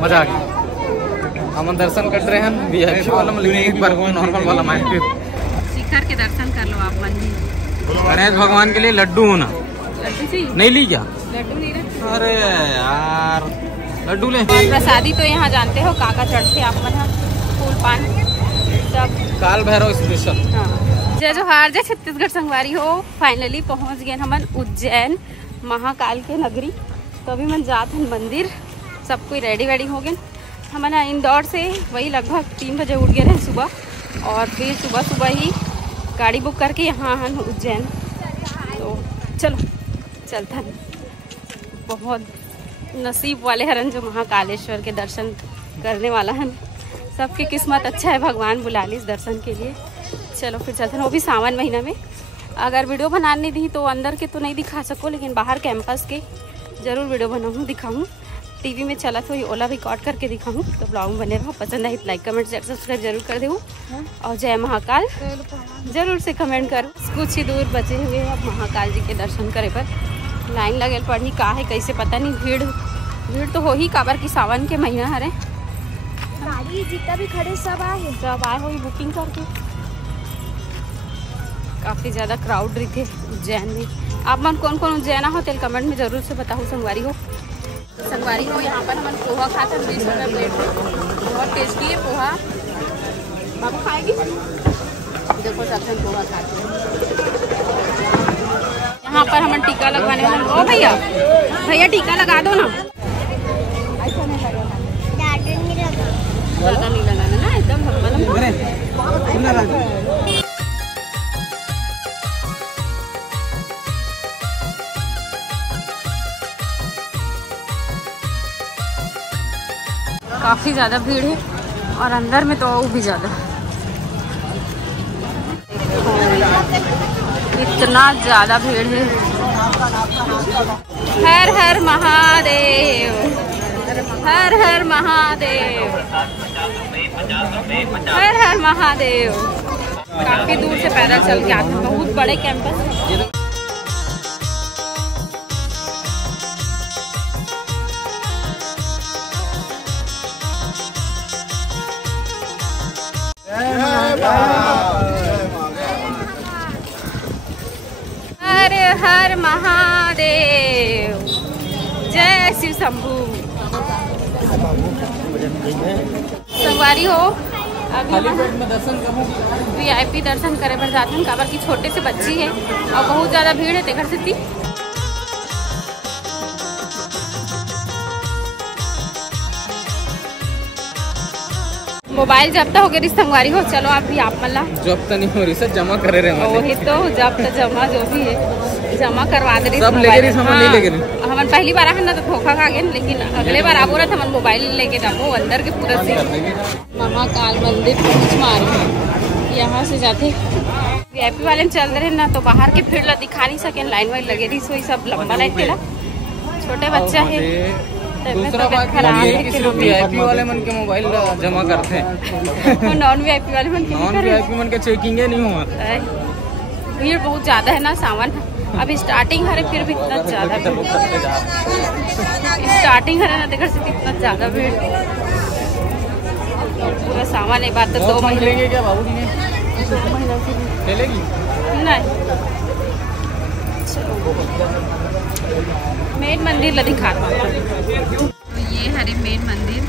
मजा आ गया। हम दर्शन कर रहे हैं वीआईपी वाला में, लेकिन एक बार नॉर्मल वाला में शिखर के दर्शन कर लो आप मंदिर। गणेश भगवान के लिए लड्डू होना, लड्डू चाहिए? नहीं ली क्या? लड्डू नहीं रखे? अरे यार लड्डू ले। और प्रसादी तो यहाँ जानते हो काका चढ़ते आप मन, फूल पान सब। काल भैरव स्पेशल। हाँ जय जोहार, जय छत्तीसगढ़ संगवारी हो। फाइनली पहुँच गए हमन उज्जैन महाकाल के नगरी। तो अभी मन जात हन मंदिर, सब कोई रेडी वेडी हो गए। हमन इंदौर से वही लगभग 3 बजे उठ गए रहे सुबह, और फिर सुबह सुबह ही गाड़ी बुक करके यहाँ हन उज्जैन। तो चलो चलता। बहुत नसीब वाले हरन जो महाकालेश्वर के दर्शन करने वाला हन। सबकी किस्मत अच्छा है, भगवान बुला ली इस दर्शन के लिए। चलो फिर चलते हैं, वो भी सावन महीना में। अगर वीडियो बनानी दी तो अंदर के तो नहीं दिखा सको, लेकिन बाहर कैंपस के ज़रूर वीडियो बनाऊँ, दिखाऊँ। टीवी में चला तो ये ओला रिकॉर्ड करके दिखाऊँ। तो ब्लॉग में बने रहो, पसंद I like comment share subscribe जरूर कर दो, और जय महाकाल जरूर से कमेंट करो। कुछ ही दूर बचे हुए अब महाकाल जी के दर्शन करे पर लाइन लगल पड़ी का है कैसे पता नहीं। भीड़ तो हो ही, काबर की सावन के महीना हरे। गाड़ी जितना भी खड़े सब आए हो बुकिंग करके। काफ़ी ज़्यादा क्राउड रही थे उज्जैन में। आप मन कौन कौन उज्जैन हो तेल कमेंट में ज़रूर से बताओ। संगवारी हो यहाँ पर हम पोहा खाते हैं 20 रुपये प्लेट में। बहुत टेस्टी है पोहा। बाबू खाएगी? देखो सबसे पोहा खाते हैं। यहाँ पर हम टीका लगवाने वाले। ओ भैया भैया टीका लगा दो ना। ऐसा नहीं लगेगा, ज़्यादा नहीं लगाना ना, एकदम काफ़ी ज़्यादा भीड़ है, और अंदर में तो और भी ज़्यादा। इतना ज़्यादा भीड़ है। हर हर महादेव, हर हर महादेव, हर हर महादेव। काफ़ी दूर से पैदल चल के आते हैं, बहुत बड़े कैंपस है। हर हर महादेव, जय शिव शंभू। संगवारी हो अभी वीआईपी दर्शन करे पर जाते हैं, काबर की छोटे से बच्ची है और बहुत ज़्यादा भीड़ है तेकर से। मोबाइल जब्त हो गई संगवारी हो। चलो आप भी आप मल्ला जब्त नहीं हो रही सर, जमा करे रहे वही तो जब्त जमा जो भी है जमा करवा दे रही। सब लेके रही, सामान नहीं लेके रही। हमन पहली बार आना तो धोखा खा गए, लेकिन अगले बार आबो रहा हमन मोबाइल लेके जाबो अंदर के पूरा से। महाकाल मंदिर पहुँच मार यहाँ से जाते वीआईपी वाले चल रहे ना, तो बाहर के भीड़ ला दिखा नहीं सके, लाइन वाइन लगे रही। सोई सब लंबा लाइन थे, छोटे बच्चा है। दूसरा बात ये है कि सिर्फ वीआईपी वाले मन के मोबाइल जमा करते हैं, नॉन वीआईपी वाले मन के चेकिंग नहीं हुआ। भीड़ बहुत ज्यादा है ना, सावन अभी स्टार्टिंग है, फिर भी इतना ज्यादा स्टार्टिंग है ना, देखकर से इतना ज्यादा भीड़। पूरा सावन है, बात तो 2 महीने लेंगे क्या बाबू जी? 2 महीना से लेगी नहीं। मेन मंदिर ला दिखा तो ये हरे मेन मंदिर,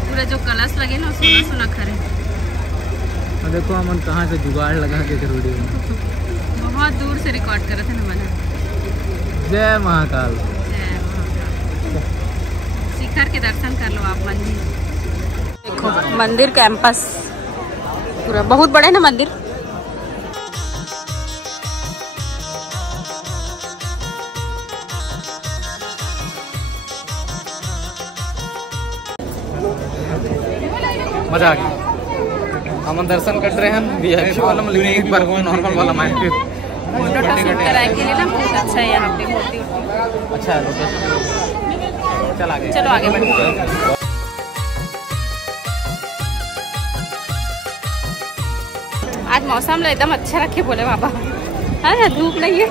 पूरा जो कलश लगे ना सोना सोना खरे। देखो हम कहाँ से जुगाड़ लगा के वीडियो बहुत दूर से रिकॉर्ड करे थे ना। जय महाकाल। जय महाकाल। शिखर के दर्शन कर लो आप मंदिर। देखो मंदिर कैंपस पूरा बहुत बड़ा है ना मंदिर। मजा आ गया। हम दर्शन कर रहे हैं वीआईपी वाला में, लेकिन एक बार नॉर्मल वाला में फोटो शूट कराएंगे ना, बहुत अच्छा है यहाँ पे। मूर्ति अच्छा है, चलो आगे बढ़िए। आज मौसम एकदम अच्छा रखे बोले बाबा। हाँ धूप नहीं है,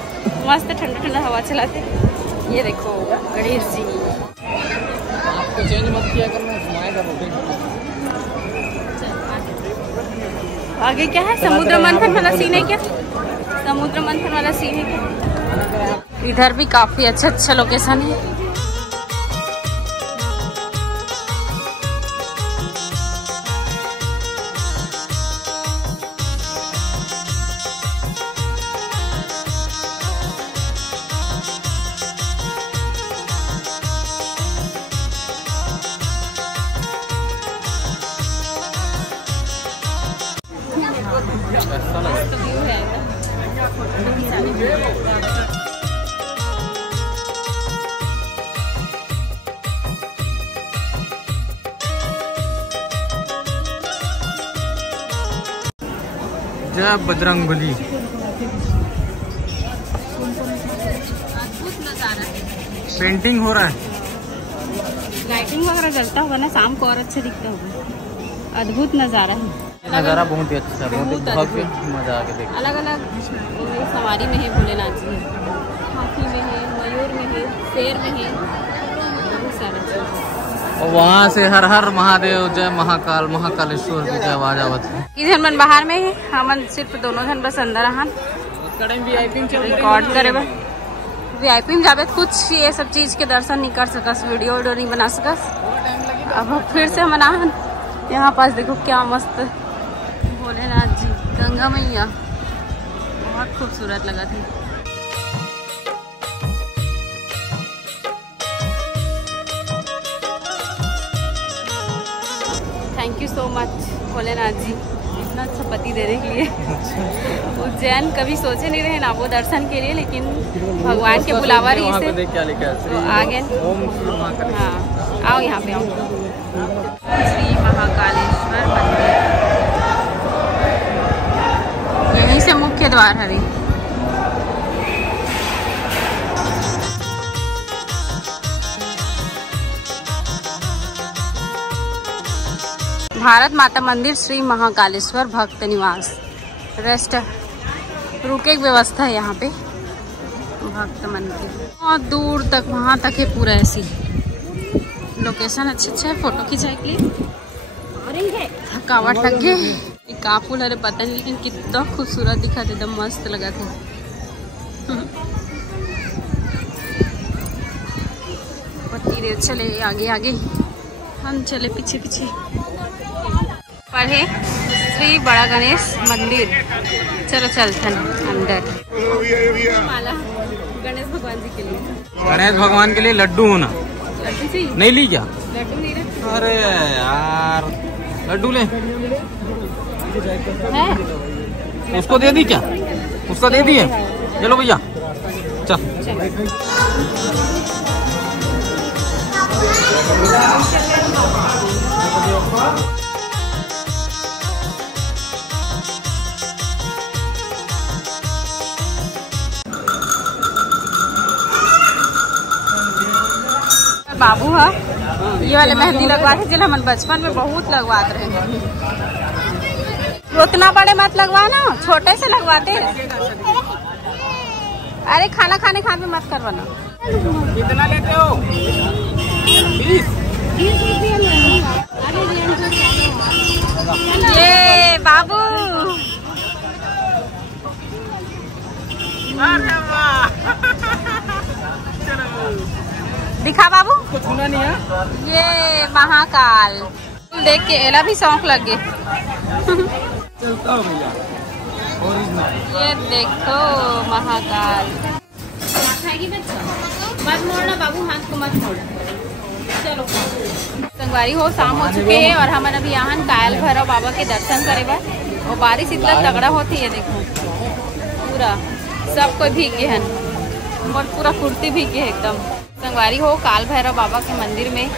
मस्त ठंडा ठंडा हवा चलाते। ये देखो गणेश जी इसको चेंज मत किया करना, घुमाएगा रोटेट। आगे क्या है? समुद्र मंथन वाला सीन है क्या? समुद्र मंथन वाला सीन है क्या? इधर भी काफी अच्छा लोकेशन है। जय बजरंगबली। अद्भुत नजारा है। पेंटिंग हो रहा है, लाइटिंग वगैरह जलता होगा ना, शाम को और अच्छा दिखता होगा। अद्भुत नजारा है। नजारा बहुत ही अच्छा, बहुत भव्य, मजा आके देख। अलग अलग सवारी में है भोलेनाथ जी, हाथी में है, मयूर में है, शेर में है, बहुत सारा चीज। और वहाँ से हर हर महादेव, जय महाकाल, महाकालेश्वर की जय आवाज आवत है। इधर मन बाहर में है, हमन सिर्फ दोनों जन बस अंदर आहन रिकॉर्ड करे। वीआईपी में जावे कुछ ये सब चीज के दर्शन नहीं कर सकस, वीडियो नहीं बना सकस। अब फिर से हम आहन यहाँ पास, देखो क्या मस्त भोलेनाथ जी, गंगा मैया, बहुत खूबसूरत लगा थी। Thank you so much Bholenath ji, इतना अच्छा पति देने के लिए। उज्जैन कभी सोचे नहीं रहे ना वो दर्शन के लिए, लेकिन भगवान के बुलावा रही से तो आ गए। हाँ आओ यहाँ पे, आओ। श्री महाकालेश्वर मंदिर, यहीं से मुख्य द्वार है। भारत माता मंदिर श्री महाकालेश्वर भक्त निवास, रेस्ट रुके की व्यवस्था है यहाँ पे। भक्त मंदिर बहुत दूर तक, वहाँ तक है पूरा ऐसी लोकेशन। अच्छा है फोटो खिंचाने के लिए। थकावट लग गई। का फूल अरे पता नहीं, लेकिन कितना खूबसूरत दिखा था, एकदम मस्त लगा था। पति देव चले आगे आगे, हम चले पीछे पीछे। पढ़े श्री बड़ा गणेश मंदिर, चलो चलते हैं अंदर। माला गणेश भगवान जी के लिए, गणेश भगवान के लिए लड्डू होना। लड्डू चाहिए? नहीं ली क्या? लड्डू नहीं रखे? अरे यार लड्डू ले, है? उसको दे दी क्या? उसका दे दिए, चलो भैया चल। बाबू है ये वाले मेहंदी लगवाते, चल हम बचपन में बहुत लगवाते रहे। उतना बड़े मत लगवाना, छोटे से लगवाते। अरे खाना खाने खाने मत करवाना। कितना लेते हो? 20। ये बाबू दिखा बाबू, कुछ होना नहीं है। ये महाकाल देख के एला भी शौक लग गए। चलता हूँ भैया, ये देखो महाकाल। मत मोड़ना बाबू, हाथ को मत मोड़। चलो संगवारी हो, शाम हो चुके हैं और हम अभी यहाँ कायल भैरव बाबा के दर्शन करे बा। और बारिश इतना तगड़ा होती है, देखो पूरा सब कोई भीग गए हैं और पूरा कुर्ती भीग गए एकदम। संगवारी हो, काल भैरव बाबा के मंदिर में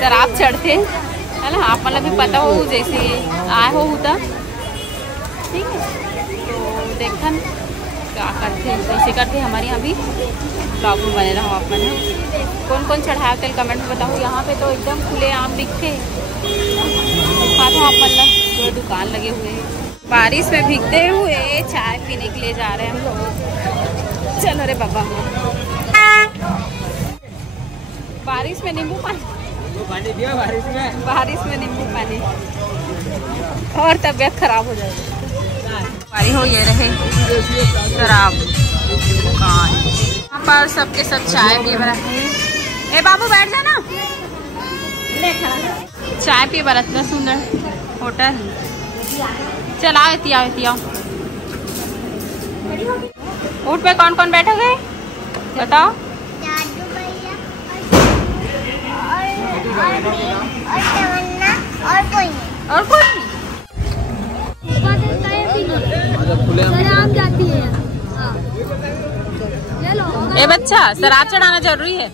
शराब चढ़ते है ना, आप मतलब भी पता हो जैसे आए हो होता, ठीक है। तो देखन क्या करते कैसे करते हमारे यहाँ भी ब्लॉग में बने रहो। आप मन कौन कौन चढ़ाया तेल कमेंट में बताओ। यहाँ पे तो एकदम खुले आम दिखते दिखा था आप मतलब, जो दुकान लगे हुए हैं। बारिश में भीगते हुए चाय पीने के लिए जा रहे हैं हम लोग। चलो रे बाबा, बारिश में नींबू पानी पानी दिया बारिश में नींबू पानी और तबीयत खराब हो जाएगी। हमारी हो ये रहे शराब दुकान, यहाँ पर सबके सब चाय पिए बना। ए बाबू बैठ जा ना, चाय पिए बना। इतना सुंदर होटल। चलाओ इतिया ऊँट पे कौन कौन बैठोगे बताओ। और कोई शराब जाती है। ए बच्चा, शराब चढ़ाना जरूरी है।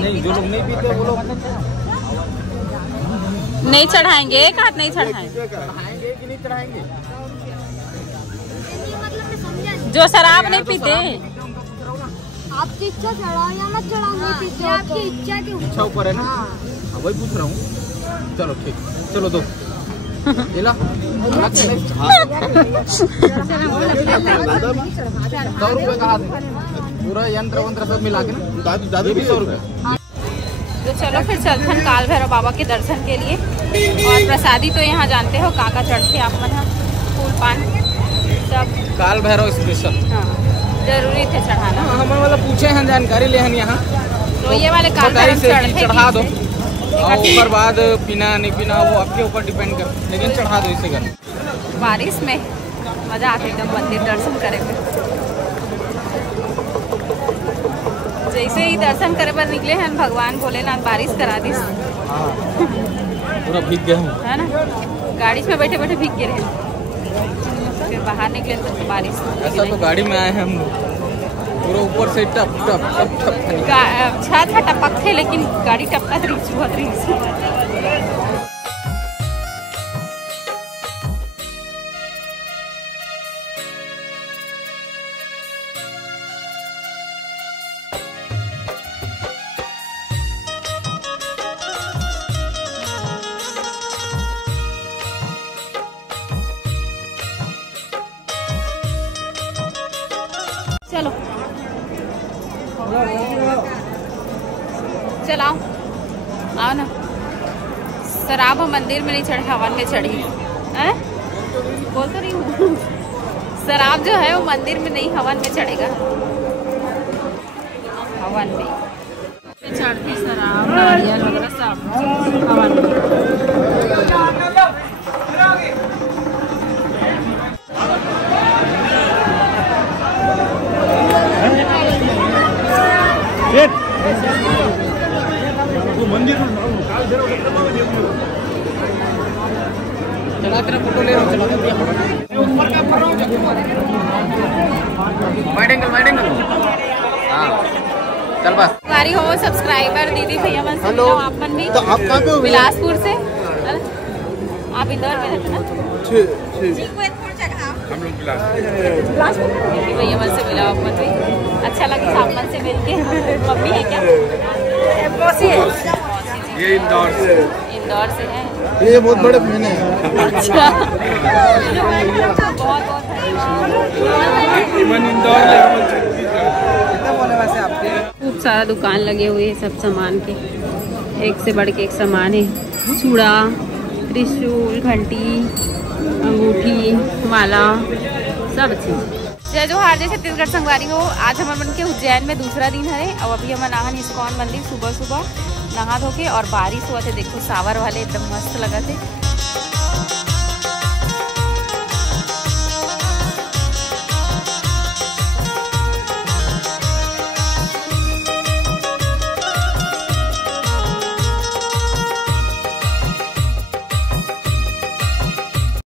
नहीं, जो लोग नहीं पीते वो लोग नहीं चढ़ाएंगे, एक हाथ नहीं चढ़ाएंगे। कि नहीं चढ़ाएंगे? जो शराब नहीं पीते। आपकी इच्छा चढ़ाओ या मत चढ़ाओ, नहीं पीते आपकी इच्छा की इच्छा ऊपर है ना। वही पूछ रहा हूँ। चलो ठीक, चलो दो। 100 रुपए का हाथ पूरा यंत्र वंत्र सब मिला के ना, दादू भी 100 रुपए। तो चलो फिर चलते हैं काल भैरव बाबा के दर्शन के लिए। और प्रसादी तो यहाँ जानते हो काका चढ़ते आप मन, फूल पान सब काल भैरव स्पेशल। हाँ, जरूरी थे चढ़ाना। हम मतलब पूछे हैं, जानकारी ले हैं यहाँ, तो ये वाले काल भैरव चढ़ा दो। और ऊपर बाद पीना नहीं पीना वो आपके ऊपर डिपेंड कर, लेकिन चढ़ा दो इसे कर। बारिश में मजा आते एकदम मंदिर दर्शन करेंगे। जैसे ही दर्शन करे पर निकले हैं भगवान भोलेनाथ बारिश करा दी। पूरा भीग गया हूँ है ना, गाड़ी में बैठे बैठे भीग गए रहे। फिर बाहर निकले तो बारिश। ऐसा तो गाड़ी में आए हैं हम लोग, पूरा ऊपर से टप टप टप टप। छत है टपक थे, लेकिन गाड़ी टपका रही। चलो चलाओ, आओ ना। शराब मंदिर में नहीं चढ़ी, हवन में चढ़ी है। बोल तो रही हूँ, शराब जो है वो मंदिर में नहीं हवन में चढ़ेगा। हवन में चढ़ती शराब नारियल वगैरह सब हवन में। चला तेरा फोटो ले रहा हूँ। Wide angle. हाँ चल बस। हमारी हो सब्सक्राइबर दीदी भैया मन से हेलो, आप मन भी तो आप कहाँ पे हो? बिलासपुर से। आप इंदौर में रहते ना? हम लोग बिलासपुर। दीदी भैया मन से मिला आप मन भी। अच्छा लगा आप मन से मिलके। मम्मी है क्या? मौसी है। ये इंदौर से है। ये बहुत बड़े फैन है। अच्छा बहुत खूब सारा दुकान लगे हुए हैं सब सामान के, एक से बढ़ के एक सामान है। चूड़ा, त्रिशूल, घंटी, अंगूठी, माला, सब चीज। जय जोहार, जय छत्तीसगढ़ संगवारी हो। आज हमारे मन के उज्जैन में दूसरा दिन है और अभी हम नहान इस्कॉन मंदिर सुबह सुबह नहा धो के। और बारिश हुआ थे, देखो सावर वाले एकदम मस्त लगा थे।